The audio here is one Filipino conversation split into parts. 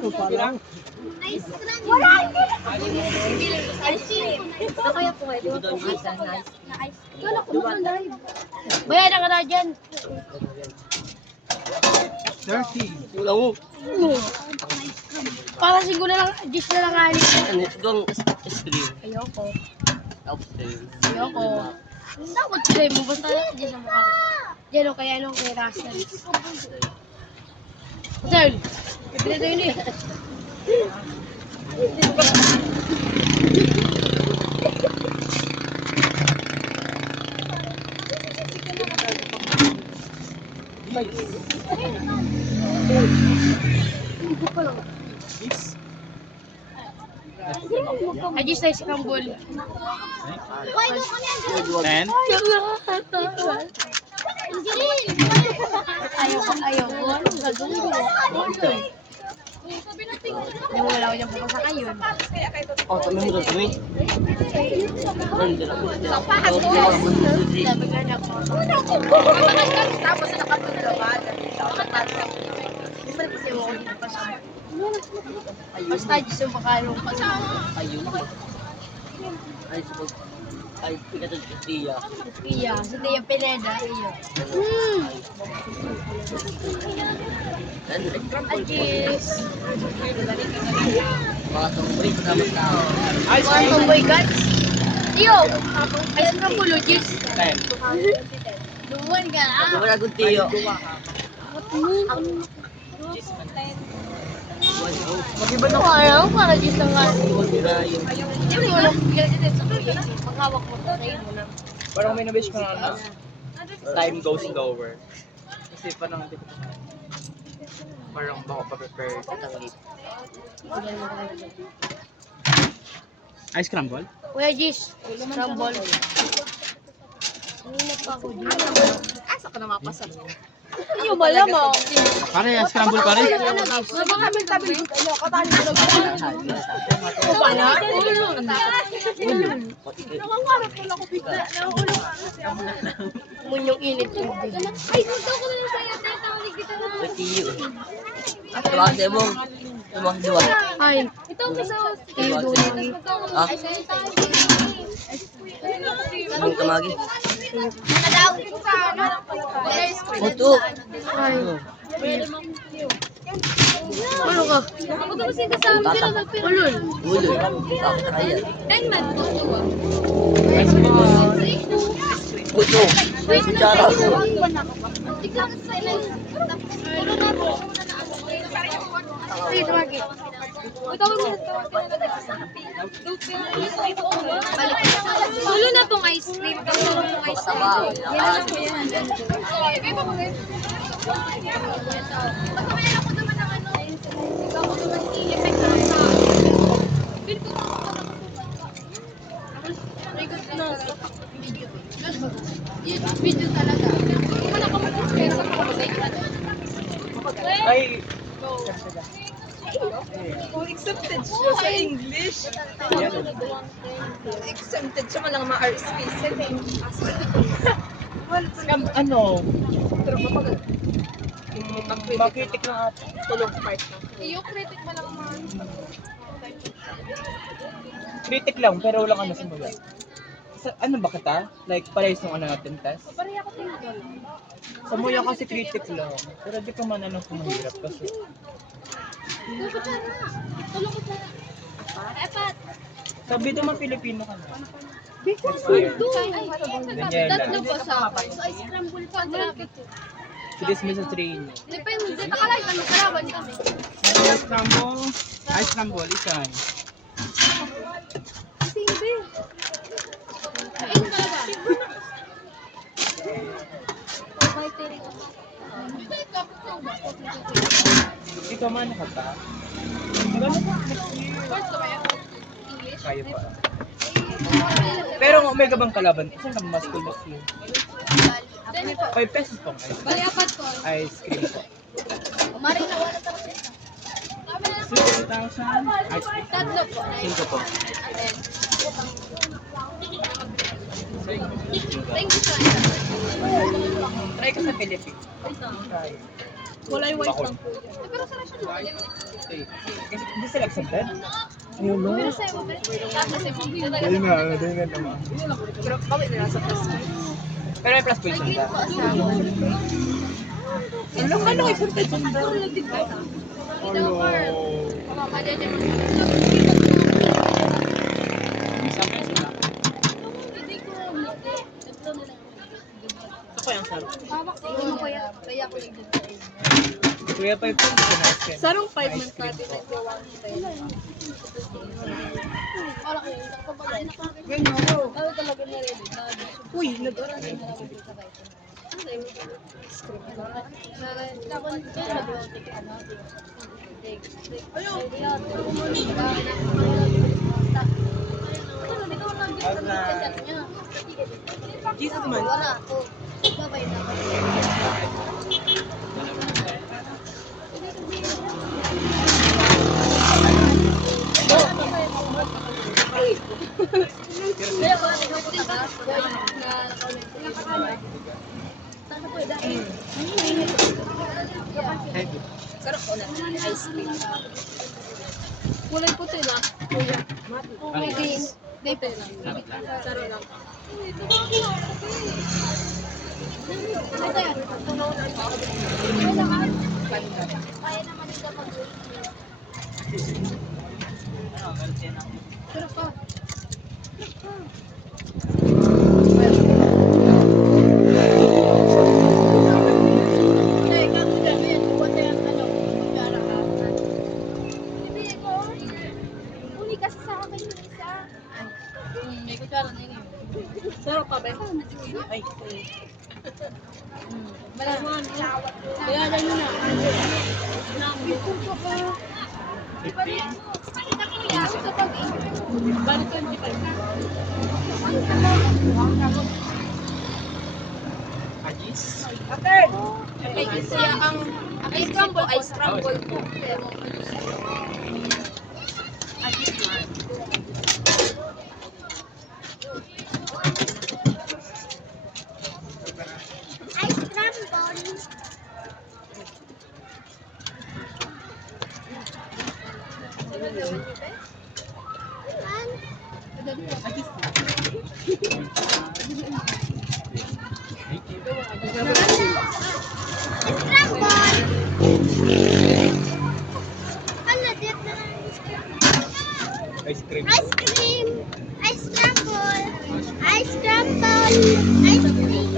Ice cream. Wala! Ice cream. Ako yung pwede. Kala ko naman live. Bayaran ka na dyan. 30. Wala mo. Para siguro lang, juice na lang anin. Ano, siguro ice cream. Ayoko. Upstairs. Ayoko. Dapat sila mo, basta dyan sa mukha. Dyan o kaya nung kay Russell. Russell, bibili tayo yun eh. I just like scramble. 10. Ayoko. Anong gagawin mo? Hindi mo wala ko dyan papasakay yun. Oh, kami mo doon kami. Sabi ka na po. Tapos nakato na laban. Kasi mo ko dito pasama. Basta dito yung makalong pasama. Ayun. Ay, suppose. Ay, pinatod si Tia. Iya, sa Tia Pineda. Iya. Ajis. Mga tumboy, kasama tao. Mga tomboy guys. Tio, ice cream po, Lugis. 10. Luwan ka na. Ano ba nagong Tiyo? Mag-iba na kaya, para Diyos lang nga. Yung Hindi mo lang bigyan dito sa kuya. Maghawak mo sa iyo mo lang. Parang may na-wish ko na time goes slower. Kasi parang parang baka pa-prepare kitang late. Ice scramble? Kuya Jis, scramble. Kanina pa ako dito. Asa ka na mapasar? Iyo malamang. Pare, ice scramble pare. Tabi-tabi ano, katali ko O pala? Nangangarap ko lang ko bigla. Mun yung init yung bigla. Ay, gusto ko na sa'yo. Tawag kita na. may Tiyo. At tuwag sa ibong. Tuwag diwa. Ay, ito ang isa. Kayo doon. Ah? Ibong tamagi. Puto. Ay. Ano ka? Ulol. Ulo. Bakit na kaya? Puto. Kutsara. Ay, tumagi. Tulo na pong ice cream. Tulo na pong ice cream. Video talaga. Ay, Kung accepted siya sa English, exempted siya man lang mga RSPC. ano, Pero kapag makritik ng ate. tulong part na. Yung critic mo lang man. Critic lang, pero walang ano simula. Ano ba kita? Like, parehas nung ano natin test? Pareha ko tingnan. Sa muya kasi critic lang. Pero di pa man ano kumahirap kasi. Tulong ko sana. Tulong ko sana. Apat. Sabi naman Pilipino ka na. Because Ganyan tatlo lang. pa sa so ice scramble pa. Grabe. Silis mo sa train. Depende. Nakalay kami. Kalaban kami. Ice crumble. Ice crumble, isan. Hindi. Ayun talaga. Ikaw man nakata. Maganda pa. Kaya pa. Pero kung may gabang kalaban, saan ka mas cool next year? 5 pesos po ngayon. Bali apat ko. Ice cream po. Umari na wala talaga. 6,000. Ice cream. Tatlo po. 5 po. Thank you, sir. Try ka sa Philippines. Try. Walay white lang po. Pero sarap siya. Kasi hindi sila accepted. Pero sa'yo mo, tapos yung mga Dahil na naman. Pero bawi na lang sa plus. Pero may plus point siya. Ano ka nung accepted sa Hello. Sometimes sila. Hindi ko hindi. Tatlo na lang. Ako yung saro. Hawak ko yung kaya ako nagdadaan. Kuya pa yung ice cream. Sarong 5 months natin nag-1 Wala ko yung nakapagay na kami. Ganyan ako. Bawal talaga na rin. Uy, nag-oral Ay, na nalawag dito sa kahit. Tapos ito, nag-rotate ka na. Jesus man. Wala ako. Babay na ako. Kaya ba, nagpunta ka? Na nakaulit. Saan ka po? Dahil. Sarap ko na. Ice cream. Kulay puti na. Kuya. Pwede. Dito lang. Saro lang. Ito yan. Kaya naman dito pag-uwi. Pero pa. May kutsara na yun. Sarap pa ba? Ay, Malaman. Kaya lang yun na. Bito ka ba? 15. Sa pag-ibig. Balik 25. Agis. Ate! Ay, siya ang ice crumble, ice crumble po. Ice crumble. Agis. Ice cream. Ice cream. Ice crumble. Ice crumble. Ice cream.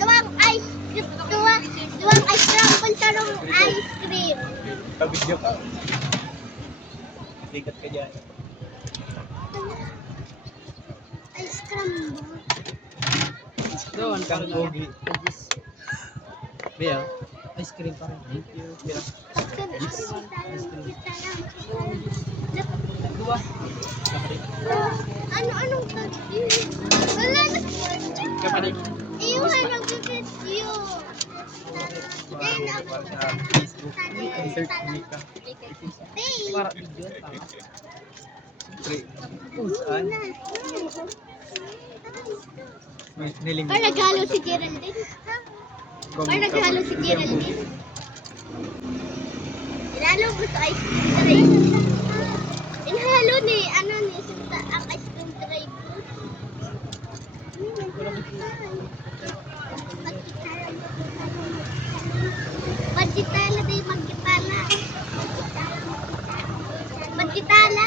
Duwang ice duwang ice crumble tarong ice cream. Pag-video ka. Sikat ka dyan. Ice crumble. Doon kang pogi. Bea, ice cream pa rin. Thank you. Bea. Dua. Ano-anong tagin? Wala na. Kapanig. Iyo, nag-video. Ayun na. Sa Facebook. Insert link ka. Hey. Para video. Kung saan? May niling. Parang naghalo si Geraldine. Parang naghalo si Geraldine. Inalo ko sa ice cream tray. Inhalo ni, ang ice cream tray ko. Magkitala tayo, magkitala. Magkitala.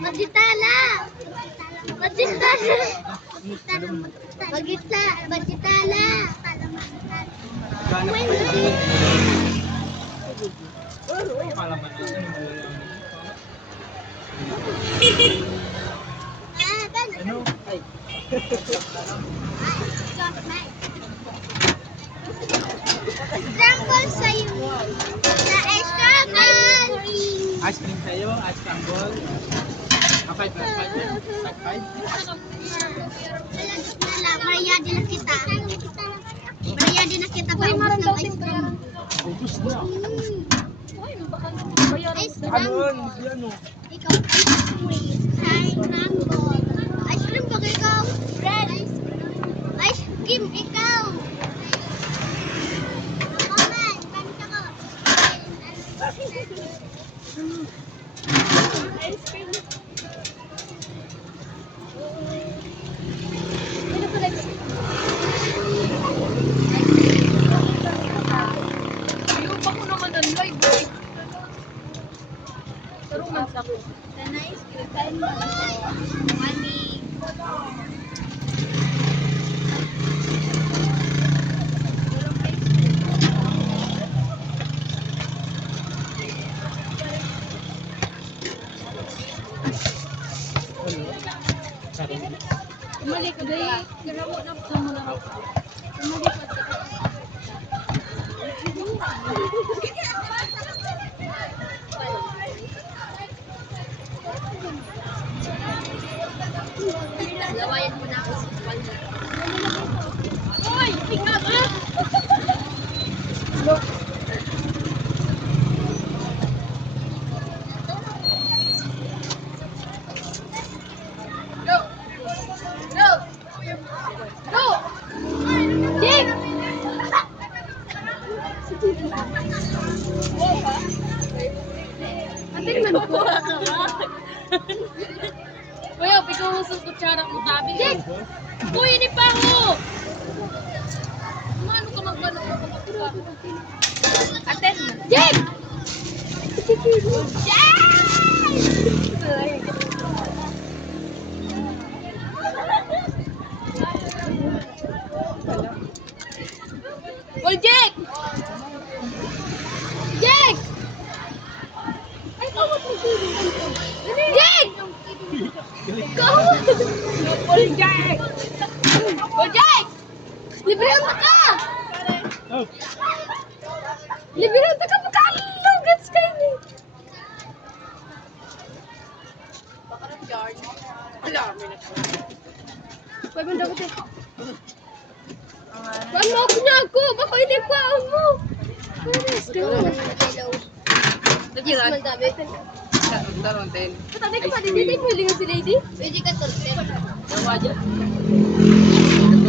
Magkitala. Magkitala. Magkitala. Gana pa yun. Malaman na yun. Ano? Ay. Scramble sa'yo. Sa scramble. Ice cream sa'yo, ice crumble. Five. Maria din na kita. Maria din na kita pa ubos ng ice cream. Ubus na. Ice Ano cream. yun? Yan o. Ikaw, ice cream. Ice crumble. Ice cream ba ikaw? Bread. Ice cream ikaw. Comment. Comment ako. Ano pala? Yung pa ko naman ang live eh. Pero mas ako. The nice cream. Money. Umalik ka ba? Kira mo na sa mga harap. Umalik ka ba? Lawayan mo na ako sa pala. Hoy! Tingnan ka! Go! Go! Go! Jake! Ate naman po. Kuya, ikaw mo sa kutsara mo tabi. Jake! Kuya, ni pa ho! Kumano ka magbanong mo kapag Aten mo. Jake! Well, Jake! Jake! Ay, kawat mo Jake! Kawat! Well, Jake! Well, Jake! Libre ka! Libre ka magkalugats kayo ni. Pwede daw ko Paano ako niya ako? Baka hindi pa mo. Let's go. Lagi lang. Taron din. Tatay ka pa, hindi mo hilingan si lady? Pwede ka tulte. Nawa dyan.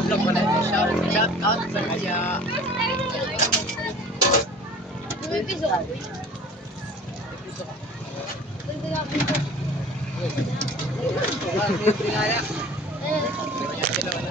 Vlog ko na. Shout out sa kanya. May piso. Pwede ka piso. Libre nga yan. Eh. Kailangan